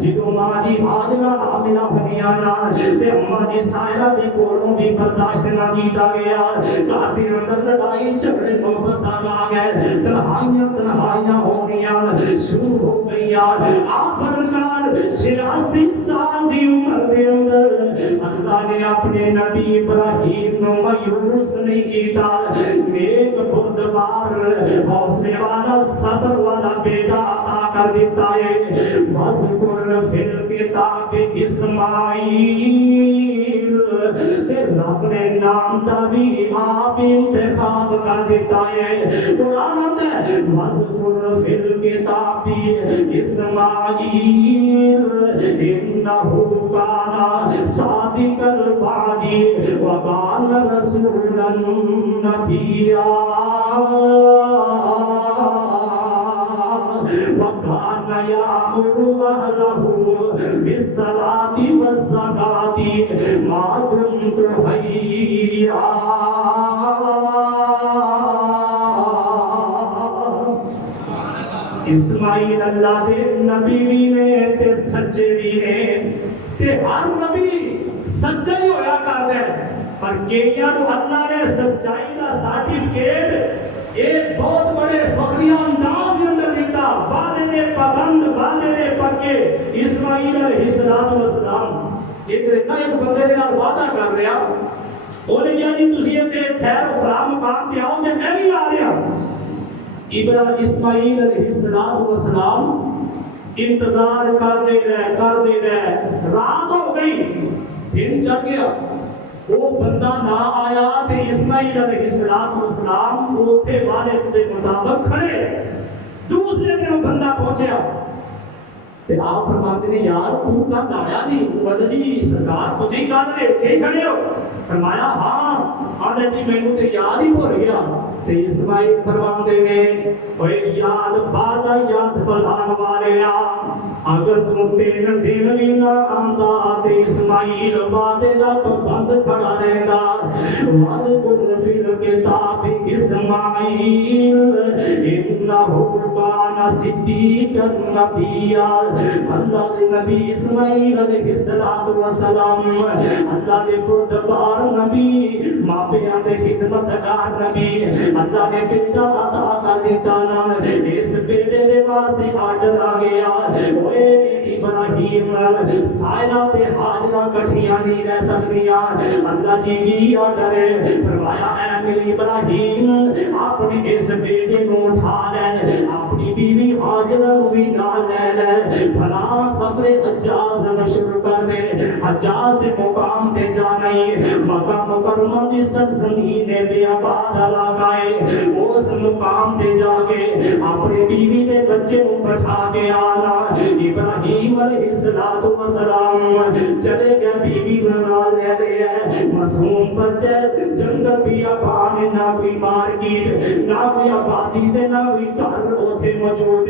جدو ماں دی حاضرہ عاملہ بنیانا تے اماں دی سائرہ دی کولوں بھی برداشت نہ کیتا گیا گھر دے اندر لڑائی جھگڑے محبت آ گئے تنہائیاں ہو گئیاں شروع ہو گئیاں آخرکار 86 سال دی عمر دے اندر اللہ نے اپنے نبی ابراہیم نو مایوس نہیں کیتا نیک بردبار حوصلے والا صبر والا بیٹا عطا کر دیتا ہے مذکر فی الکتاب اسماعیل تے رب نے نام دا بھی آپ انتخاب کر دیتا ہے قرآن ہے مذکر فی الکتاب اسماعیل انہو کان صادق الوعد وکان رسولا نبیا وکان یامر اہلہ بالصلاة والزکاة ما دمت حیا. اسماعیل اللہ دے نبی بھی نے تے سچے بھی نے تے ہر نبی سچا ہی ہویا کردا ہے پر کئیاں نوں اللہ نے سچائی دا سرٹیفکیٹ ایک بہت بڑے فخریہ انداز کے اندر دیتا. وعدے دے پابند وعدے دے پکے اسماعیل علیہ السلام ایک بندے دے نال وعدہ کر رہا انہیں کہا جی تسی تے خیر خلا مقام تے آؤ تے میں بھی آ رہا. اسماعیل علیہ السلام انتظار کرتے رہے رات ہو گئی دن چڑھ گیا وہ بندہ نہ آیا تے اسماعیل علیہ السلام اوتھے والے دے مطابق کھڑے. دوسرے دن وہ بندہ پہنچیا تے آپ فرماتے ہیں یار تو کب آیا نہیں مدنی سرکار تسی کہاں کھڑے ہو؟ فرمایا ہاں آدھے جی مینوں تے یاد ہی ہو گیا. تے اسماعیل فرماندے نے اوے یاد بھالا یاد بھلان والیا اگر تم تین دن بھی نہ آندا تے اسماعیل وعدے دا پابند کھڑا رہندا. وَاذْكُرْ فِي الْكِتَابِ إِسْمَاعِيلَ إِنَّهُ كَانَ صِدِّيقًا نَبِيًّا. اللہ دے نبی اسماعیل علیہ السلام اللہ دے پروردگار نبی ماپیاں دے خدمتگار نبی اللہ نے بیٹا عطا کر دیتا نا. اس بیٹے دے واسطے آرڈر آ گیا اوے ابراہیم سائرہ تے حاجرہ کٹھیاں نہیں رہ سکتیاں. اللہ جی کی آرڈر ہے فرمایا اے میرے ابراہیم اپنی اس بیٹے کو اٹھا لے اپنی بیوی حاجرہ کو بھی نال لے لے فلاں سفر حجاز شروع کر دے. حجاز دے مقام تے جانا ہی مکہ مکرمہ دی سرزمین بے آباد علاقہ ہے. اس مقام تے جا کے اپنے بیوی دے بچے کو بٹھا کے آنا. ابراہیم علیہ السلام چلے گئے بیوی کو نال لے لے معصوم بچے جنگل بھی آباد نہ کوئی مارکیٹ نہ کوئی آبادی تے نہ کوئی گھر اوتھے موجود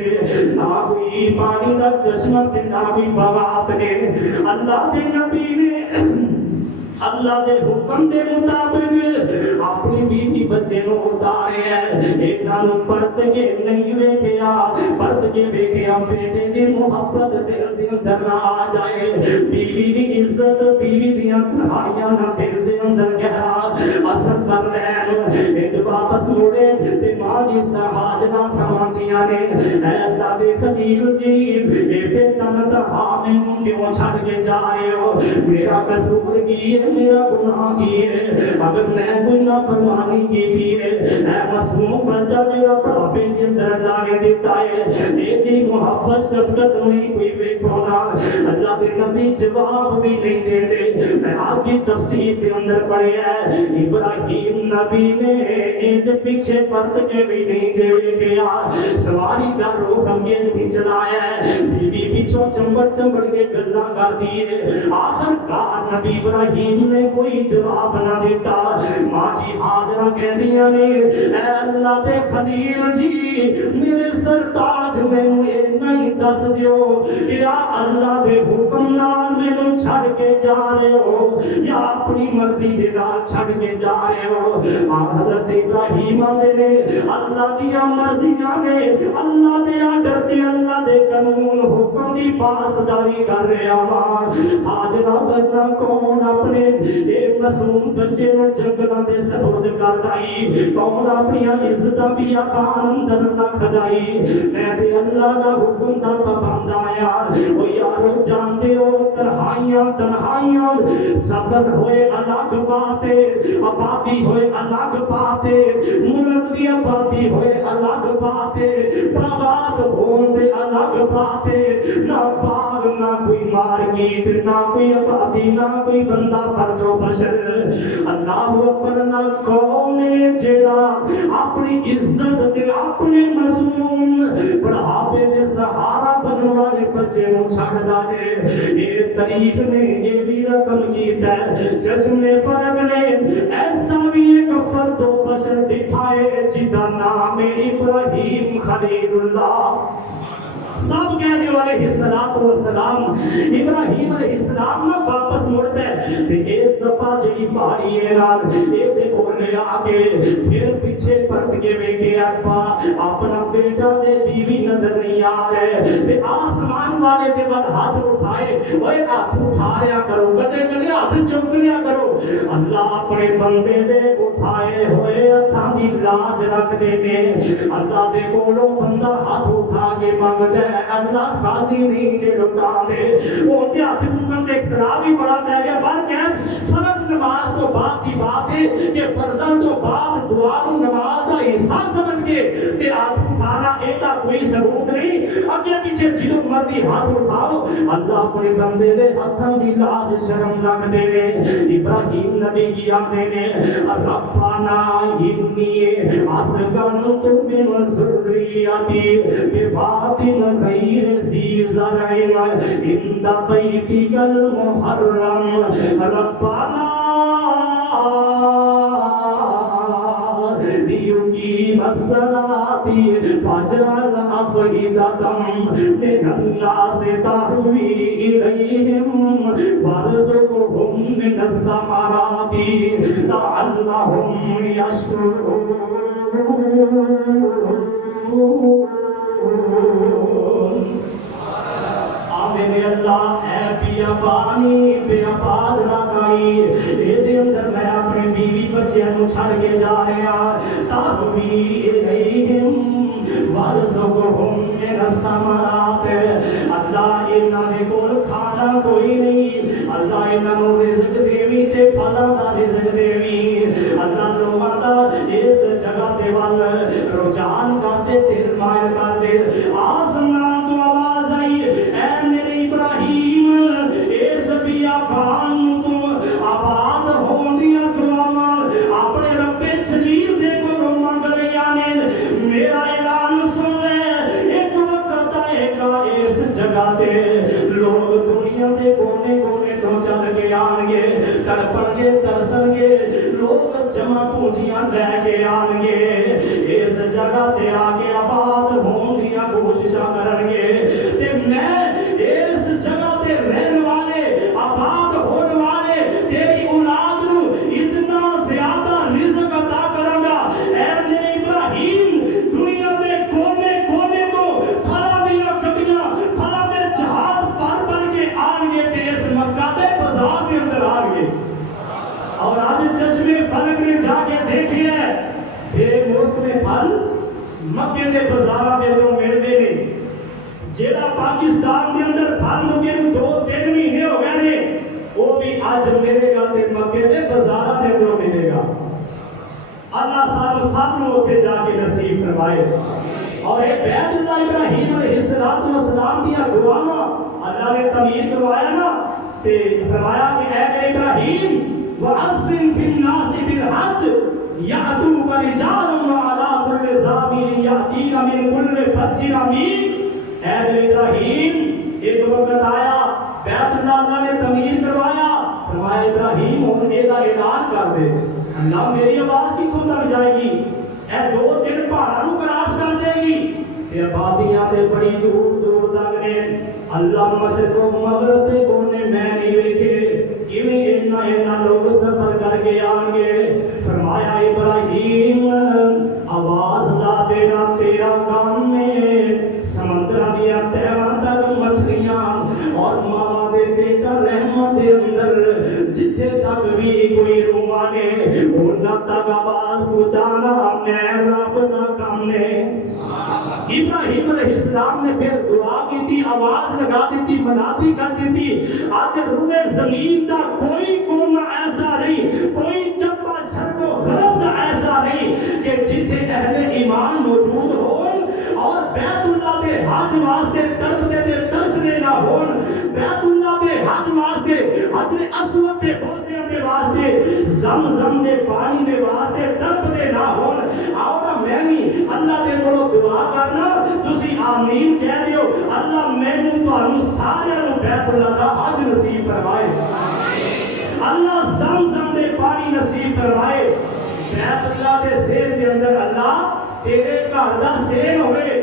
نہ کوئی پانی دا چشمہ تے نہ کوئی باغات نے. اللہ دے نبی نے اللہ دے حکم دے مطابق اپنی بیوی بچے نو اتارے ہیں. انہاں نوں پرت کے نہیں ویکھیا پرت کے ویکھیا بیٹے دی محبت دل دے اندر نہ آ جائے. بیوی دی عزت بیوی دیاں کہانیاں نہ دل دے اندر گہرا اثر کر رہن. ایک واپس مڑے تے ماں جی حاجرہ فرماندیاں نے اے اللہ دے خلیل جی اے تن تہا مینوں کیوں چھڈ کے جا رہے ہو؟ میرا قصور کی ہے میرا گناہ کی ہے اگر میں کوئی نافرمانی کی تھی اے معصوم بچہ میرا بڑھاپے کے اندر اللہ نے دیتا ہے ایسی محبت شفقت نہیں کوئی ویکھونا. اللہ کے نبی جواب بھی نہیں دیتے. میں آپ کی تفسیر کے اندر پڑھے ہے ابراہیم نبی نے ایک پیچھے پرت کے بھی نہیں دے گیا سواری کا روح انگیز بھی چلایا ہے بیوی پیچھوں چمبڑ کے گلا کر دیے. آخر کار نبی ابراہیم نے کوئی جواب نہ دیتا. ماں جی حاجرہ کہندیاں نے اے اللہ دے خلیل جی میرے سرتاج مینوں اے نہیں دس دیو یا اللہ دے حکم نال مینوں چھڈ کے جا رہے ہو یا اپنی مرضی دے نال چھڈ کے جا رہے ہو. حضرت ابراہیم نے اللہ دیاں مرضیاں نے اللہ دے آرڈر تے اللہ دے قانون حکم دی پاسداری کر رہا وا. حاجرہ بچہ کون اپنے ایک معصوم بچے نو جنگلاں دے سپرد کردائی کون اپنی عزت بھی اپان اندر رکھدائی. میں تے اللہ دا حکم دا پابند آیا. او یارو جاندے ہو تنہائیاں سفر ہوئے الگ باتے آبادی ہوئے الگ باتے ملک دی آبادی ہوئے الگ باتے باغات ہون دے الگ باتے نہ باغ نہ کوئی مارکیٹ نہ کوئی آبادی نہ کوئی بندہ فرد و بشر. اللہ اکبر. نہ قوم جڑا اپنی عزت تے اپنے معصوم بڑھاپے دے سہارا بننے والے بچے نو چھڈدا ہے. یہ تاریخ نے یہ بھی رقم کیتا ہے جسم فرق نے ایسا بھی ایک فرد و بشر دکھائے جدا نام ابراہیم خلیل اللہ. سب کہہ دیو علیہ السلام ابراہیم علیہ السلام نہ واپس مڑتا ہے تے اے صفا جڑی پہاڑی ہے نال اے تے کولے آ کے پھر پیچھے پرت کے ویکھے ابا اپنا بیٹا تے بیوی نظر نہیں آ رہے تے آسمان والے دے ول ہاتھ اٹھائے اوے ہاتھ اٹھایا کرو کدے کدے ہاتھ چک لیا کرو اللہ اپنے بندے دے اٹھائے ہوئے ہتھاں دی لاج رکھ دے نے اللہ دے کولوں بندہ ہاتھ اٹھا کے منگدا ہے اللہ خالی نہیں کہ لٹا دے اون دے ہاتھ چکن تے اختلاف بھی بڑا پہ گیا پر کہ فرض نماز تو بعد کی بات ہے کہ فرضاں تو بعد دعا نو نماز دا حصہ سمجھ کے تے ہاتھ اٹھانا ایدا کوئی ثبوت نہیں اگے پیچھے جدوں مرضی ہاتھ اٹھاؤ اللہ اپنے بندے دے ہاتھاں دی لاج شرم رکھ دے نے ابراہیم نبی کی آتے نے ربنا انی اسکنت من ذریتی بباط غیر ذی زرع عند بیتک المحرم ربنا ليقيم الصلاة فاجعل أفئدة من الناس تهوي إليهم وارزقهم من الثمرات لعلهم يشكرون میرے اللہ اے پیا پانی پیا پاد لگائی یہ اندر میں اپنے بیوی بچیاں نو چھڑ کے جا رہا تاہوی الیہم وارزقہم من الثمرات اللہ انہاں دے کول کھانا کوئی نہیں اللہ انہاں نو رزق دیوی تے پھلاں دا رزق دیوی اللہ لوگاں دا اس جگہ تے ول رجحان کرتے دل مائل کرتے آسمان تو آواز آئی اے میرے ابراہیم اس بیابان تو آباد ہونیا دعاواں اپنے رب شریف دے کو منگ لیا نے میرا اعلان سن لے ایک وقت آئے گا اس جگہ تے لوگ دنیا دے کونے کونے تو چل کے آن گے تڑپن گے ترسن گے لوگ جمع پونجیاں لے کے آن گے اس جگہ تے آ کے آباد ہون دیا کوششاں کرن گے تے میں اس جگہ تے رہن والے آباد ہون والے تیری اولاد نو اتنا زیادہ رزق عطا کراں گا اے میرے ابراہیم دنیا دے کونے کونے تو پھلاں دیاں گڈیاں پھلاں دے جہاز پر بن کے آن گے تے اس مکہ دے بازار دے اندر آن گے اور آج چشمے فلک نے جا کے دیکھی ہے بے موسم پھل مکے دے بازاراں دے اندر ملدے نے جیڑا پاکستان کے اندر پھل مکے نوں 2-3 مہینے ہو گئے نے وہ بھی اج ملے گا تے مکے دے بازاراں دے اندر ملے گا اللہ سانو سب نوں اوتھے جا کے نصیب فرمائے اور ایک بیت اللہ ابراہیم علیہ السلام دی دعاواں اللہ نے تعمیر کروایا نا تے فرمایا کہ اے میرے ابراہیم وَأَذِّن فِي النَّاسِ بِالْحَجِّ يَأْتُوكَ رِجَالًا وَعَلَىٰ كُلِّ ضَامِرٍ يَأْتِينَ مِنْ كُلِّ فَجٍّ عَمِيقٍ اے میرے ابراہیم ایک وقت آیا بیت اللہ نے تعمیر کروایا فرمایا ابراہیم ہن اے دا اعلان کر دے اللہ میری آواز کتوں تک جائے گی اے 2-3 پہاڑاں نوں کراس کر دے گی تے آبادیاں تے بڑی دور دور تک نے اللہ مشرق و مغرب تے کونے میں نہیں ویکھے کیویں اتنا لوگ سفر کر کے آن گے فرمایا ابراہیم آواز لا دینا تیرا کام ہے سمندر دیا تہواں تک مچھلیاں اور ماں دے بیٹا رحمت دے اندر جتھے تک بھی کوئی روح نے انہاں تک آواز پہنچانا میں رب دا کام ہے ابراہیم علیہ السلام نے پھر دعا کی تھی آواز لگا دی تھی منادی کر دی تھی آج روئے زمین دا کوئی قوم ایسا نہیں کوئی چپا شرق و غرب دا ایسا نہیں کہ جتھے اہل ایمان موجود ہون اور بیت اللہ دے حج واسطے تڑپتے دے ترسنے نہ ہون بیت اللہ دے حج واسطے حجر اسود دے بوسیاں دے واسطے زمزم دے پانی دے واسطے تڑپتے نہ ہون آؤ نا میں بھی اللہ دے کولوں دعا کرنا تسی آمین کہہ دیو اللہ مینوں تانوں سارے نوں بیت اللہ دا حج نصیب فرمائے اللہ زمزم دے پانی نصیب فرمائے بیت اللہ دے سین دے اندر اللہ تیرے گھر دا سین ہوئے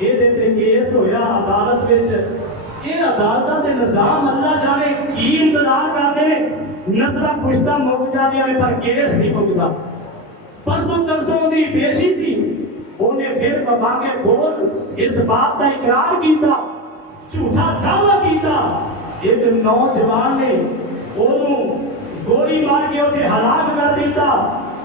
ਇਹਦੇ ਤੇ ਕੇਸ ਹੋਇਆ ਅਦਾਲਤ ਵਿੱਚ ਇਹ ਅਦਾਲਤਾਂ ਦੇ ਨਿਜ਼ਾਮ ਅੱਲਾ ਜਾਣੇ ਕੀ ਇੰਤਜ਼ਾਰ ਕਰਦੇ ਨੇ ਨਸਲਾਂ ਪੁਸ਼ਤਾ ਮੁੱਕ ਜਾਂਦੀਆਂ ਨੇ ਪਰ ਕੇਸ ਨਹੀਂ ਮੁੱਕਦਾ ਪਰਸੋਂ ਤਰਸੋਂ ਦੀ ਪੇਸ਼ੀ ਸੀ ਉਹਨੇ ਫਿਰ ਬਾਗੇ ਬੋਲ ਇਸ ਬਾਤ ਦਾ ਇਕਰਾਰ ਕੀਤਾ ਝੂਠਾ ਦਾਵਾ ਕੀਤਾ ਇੱਕ ਨੌਜਵਾਨ ਨੇ ਉਹਨੂੰ ਗੋਲੀ ਮਾਰ ਕੇ ਉੱਥੇ ਹਲਾਕ ਕਰ ਦਿੱਤਾ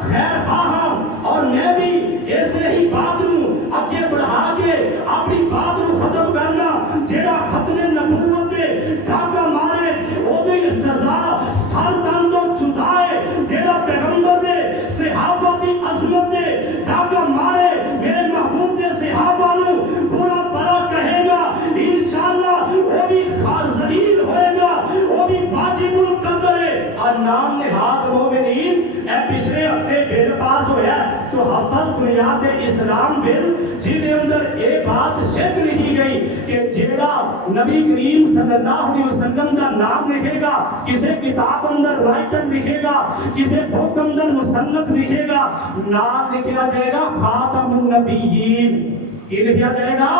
خیر خواہاں اور میں بھی ایسے ہی بات نو اگے بڑھا کے اپنی بات نو ختم کرنا جیڑا ختم نبوت دے ڈاکا مارے او دی سزا سر تن تو چتائے جیڑا پیغمبر دے صحابہ دی عظمت دے ڈاکا مارے میرے محبوب دے صحابہ نو برا بڑا کہے گا انشاءاللہ وہ بھی خار ذلیل ہوئے گا وہ بھی واجب القدر ہے اور نام نہاد مومنین اے پچھلے ہفتے بل پاس ہویا تو حفظ بنیاد اسلام بل جن اندر ایک بات شرط لکھی گئی کہ جیڑا نبی کریم صلی اللہ علیہ وسلم کا نام لکھے گا کسے کتاب اندر رائٹر لکھے گا کسے بک اندر مصنف لکھے گا نام لکھا جائے گا خاتم النبیین کی لکھا جائے گا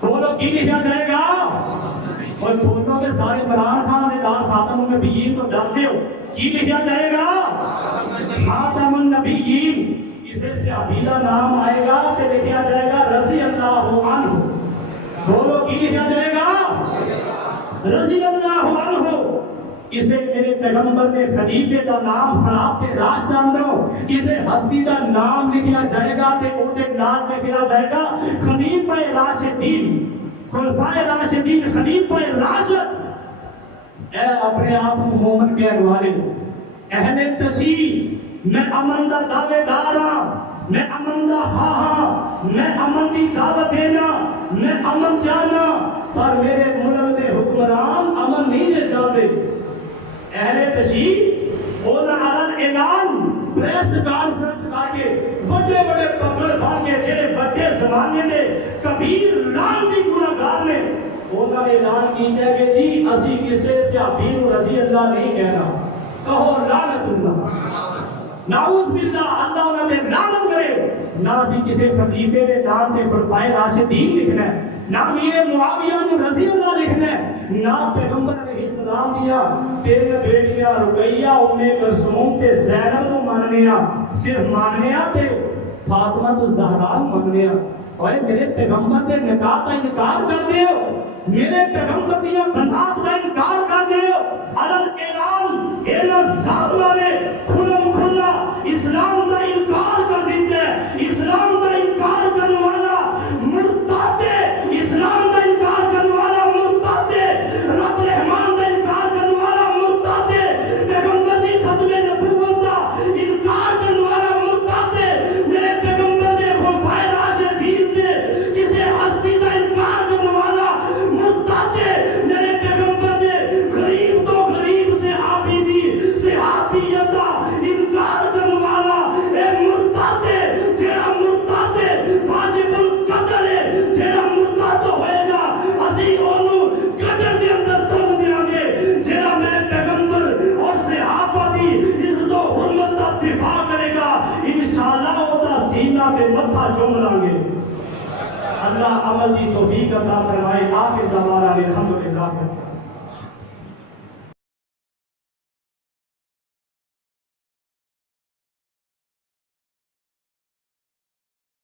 بولو کی لکھا جائے گا اور بولو کہ سارے عمران خان نے کہا خاتم النبیین تو ڈرتے ہو کی لکھا جائے گا خاتم النبیین اسے صحابی کا نام آئے گا کہ لکھا جائے گا رضی اللہ عنہ بولو کی لکھا جائے گا رضی اللہ عنہ اسے میرے پیغمبر نے خلیفے کا نام خلافت راشدہ اندروں اسے ہستی کا نام لکھا جائے گا تے اوتے نام لکھا جائے گا خلیفہ راشدین خلفائے راشدین خلیفہ راشد اے اپنے آپ کو مومن کہنے والے اہل تشیع میں امن دا دعوے دارا میں امن دا خواہاں میں امن دی دعوت دینا میں امن چاہنا پر میرے ملک دے حکمران امن نہیں دے چاہتے اہل تشیع اولا علی اعلان پریس کانفرنس کر کے بڑے بڑے پگڑ بھر کے جڑے بڑے زمانے دے کبیر لعنتی گناہگار نے اولا اعلان کیتا کہ جی اسی کسے صحابی نو رضی اللہ نہیں کہنا کہو لعنت اللہ نعوذ باللہ اللہ انہوں نے لعنت کرے نہ اسی کسی خلیفے کے نام تے خلفائے راشدین لکھنا ہے نہ امیر معاویہ نو رضی اللہ لکھنا ہے نہ پیغمبر علیہ السلام دیا تین بیٹیاں رقیہ ام کلثوم تے زینب نو ماننیا صرف ماننیا تے فاطمہ الزہرا ماننیا اور میرے پیغمبر تے نکاح کا انکار کر دیو میرے پیغمبر دیا بنات کا انکار کر دیو علل اعلان اینا ظالمہ نے کھلم کھلا اسلام کا انکار کر دیتے اسلام کا انکار کرنے والا مرتد اسلام کا انکار کرنے والا مرتد رب رحمان کا انکار کرنے والا مرتد پیغمبر دی ختم نبوت کا انکار کرنے والا مرتد میرے پیغمبر دے خلفائے راشدین دے کسی ہستی کا انکار کرنے والا مرتد میرے پیغمبر دے غریب تو غریب صحابی دی صحابیت کا انکار کرنے والا اے مرتد جیڑا مرتد واجب القدر ہے جیڑا مرتد ہوئے گا اسی اونوں قدر دے اندر تم دیاں گے جیڑا میرے پیغمبر اور صحابہ دی عزت و حرمت کا دفاع کرے گا انشاءاللہ او دا سینہ تے متھا چوم لیں گے اللہ عمل دی توفیق عطا فرمائے آخر دعوانا الحمدللہ